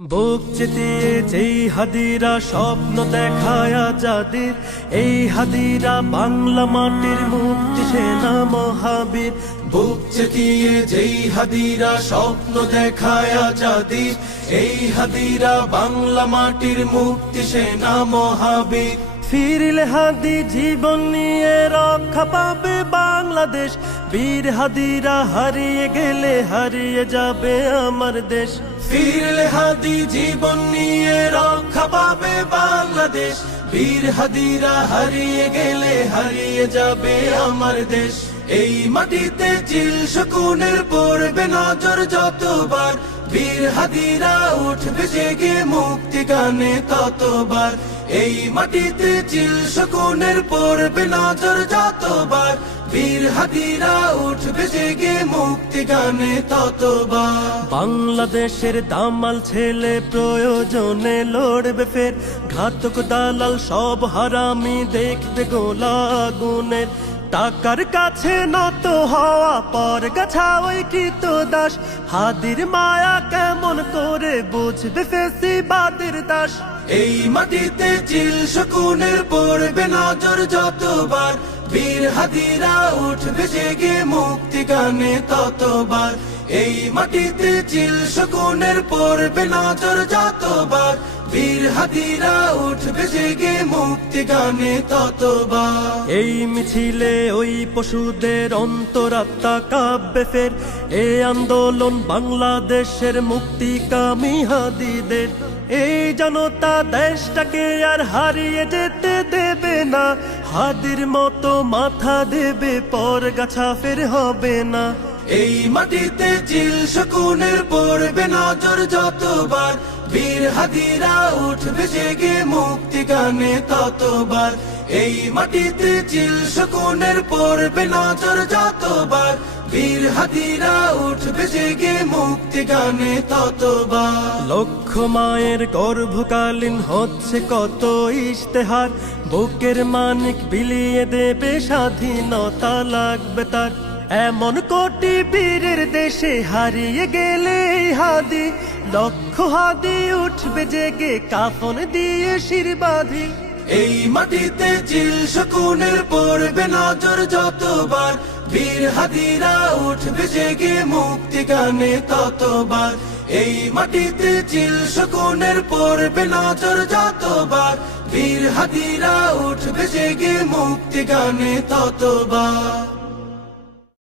বুক চিতিয়ে যেই হাদিরা স্বপ্ন দেখায় আজাদির, এই হাদিরা বাংলা মাটির মুক্তি সেনা মহাবীর। বুক চিতিয়ে যেই হাদিরা স্বপ্ন দেখায় আজাদির, এই হাদিরা বাংলা মাটির মুক্তি সেনা মহাবীর। ফিরিলে হাদি জীবন নিয়ে রক্ষা পাবে বাংলাদেশ, বীর হাদিরা হারিয়ে গেলে হারিয়ে যাবে আমার দেশ। ফিরলে হাদি জীবন নিয়ে রক্ষা পাবে বাংলাদেশ, বীর হাদিরা হারিয়ে গেলে হারিয়ে যাবে আমার দেশ। এই মাটিতে চিল শকুনের পড়বে নজর যতবার, বীর হাদিরা উঠবে জেগে মুক্তি গানে ততবার। এই মাটিতে চিল শকুনের পড়বে নজর যতবার, বীর হাদিরা উঠবে জেগে মুক্তি গানে ততবার। বাংলাদেশের দামাল ছেলে প্রয়োজনে লড়বে ফের, ঘাতক দালাল সব হারামি দেখবে গোলা আগুনের। টাকার কাছে নত হওয়া পর গাছা ওই কৃত দাস, হাদির মায়া কেমন করে বুঝবে ফেসিবাদের দাস। এই মাটিতে চিল শকুনের পড়বে নজর যতবার, বীর হাদিরা উঠবে জেগে মুক্তি গানে ততবার। এই মাটিতে চিল শকুনের পড়বে নজর যতবার, বীর হাদিরা উঠবে জেগে মুক্তি গানে ততবার। এই মিছিলে ওই পশুদের অন্তরাত্মা কাঁপবে ফের, এই আন্দোলন বাংলাদেশের মুক্তিকামী হাদিদের। এই জনতা দেশটাকে আর হারিয়ে যেতে দেবে না, হাদির মতো মাথা দেবে পর গাছা ফের হবে না। এই মাটিতে চিল শকুনের পড়বে নজর যতবার, বীর হাদিরা উঠবে জেগে মুক্তি গানে ততবার। এই মাটিতে চিল শকুনের পড়বে নজর যতবার, বীর হাদিরা উঠবে জেগে মুক্তি গানে ততবার। লক্ষ মায়ের গর্ভকালীন হচ্ছে কত ইশতেহার, বুকের মানিক বিলিয়ে দেবে স্বাধীনতা লাগবে তার। এমন কোটি বীরের দেশে হারিয়ে গেলে হাদি, লক্ষ হাদি উঠবে জেগে কাফন দিয়ে শির বাঁধি। এই মাটিতে চিল শকুনের পড়বে নজর যতবার, বীর হাদিরা উঠবে জেগে মুক্তি গানে ততবার। এই মাটিতে চিল শকুনের পড়বে নজর যতবার, বীর হাদিরা উঠবে জেগে মুক্তি গানে ততবার।